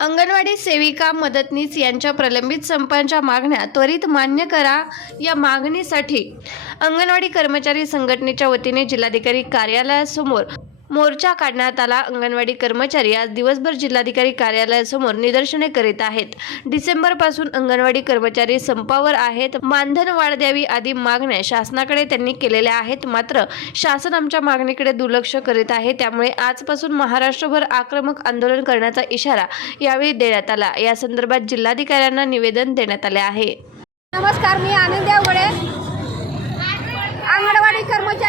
अंगणवाडी सेविका मदतनीस यांच्या प्रलंबित संपांच्या मागण्या त्वरित मान्य करा या मागणीसाठी अंगणवाडी कर्मचारी संघटनेच्या वतीने जिल्हाधिकारी कार्यालयासमोर मोर्चा काढण्यात आला. अंगणवाडी कर्मचारी आज दिवसभर जिल्हाधिकारी कार्यालयासमोर निदर्शने करीत आहेत. डिसेंबरपासून अंगणवाडी कर्मचारी संपावर आहेत. मानधन वाढ द्यावी आदी मागण्या शासनाकडे त्यांनी केलेल्या आहेत. मात्र शासन आमच्या मागणीकडे दुर्लक्ष करीत आहे. त्यामुळे आजपासून महाराष्ट्रभर आक्रमक आंदोलन करण्याचा इशारा यावेळी देण्यात आला. या संदर्भात जिल्हाधिकाऱ्यांना निवेदन देण्यात आले आहे. नमस्कार मी आनंद वडे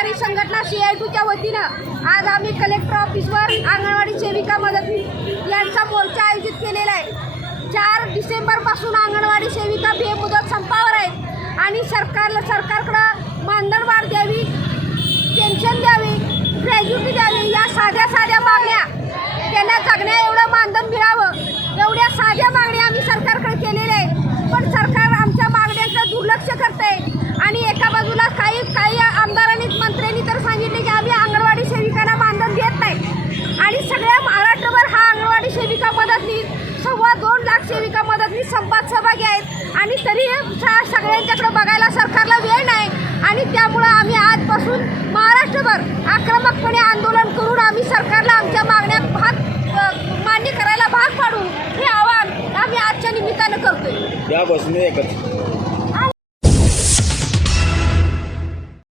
कर्मचारी संघटना सी आय टूच्या वतीनं आज आम्ही कलेक्टर ऑफिसवर अंगणवाडी सेविका मदत यांचा मोर्चा आयोजित केलेला आहे. चार डिसेंबरपासून अंगणवाडी सेविका बेमुदत संपावर आहेत आणि सरकारला सरकारकडं मानधन वाढ द्यावी पेन्शन द्यावी ग्रॅज्युटी द्यावी या साध्या साध्या मागण्या त्यांना जगण्या एवढं मानधन मिळावं एवढ्या साध्या मागण्या आम्ही सरकारकडे केलेल्या आहेत पण सरकार आमच्या मागण्यांचं दुर्लक्ष करते आणि एका बाजूला काही काही आमदारांनी मंत्र्यांनी तर सांगितले की आम्ही अंगणवाडी सेविकांना मानधन देत नाही आणि सगळ्या महाराष्ट्रभर हा अंगणवाडी सेविका मदतनीस सव्वा नगरसेविका सेविका मदतनीस संपात सहभागी आहेत. आणि तरी स- सगळ्यांच्याकडे बघायला सरकारला वेळ नाही. आणि त्यामुळं आम्ही आजपासून महाराष्ट्रभर आक्रमकपणे आंदोलन करून आम्ही सरकारला आमच्या मागण्या भाग मान्य करायला भाग पाडू हे आवाहन आम्ही आजच्या निमित्तानं करतोय. या बसने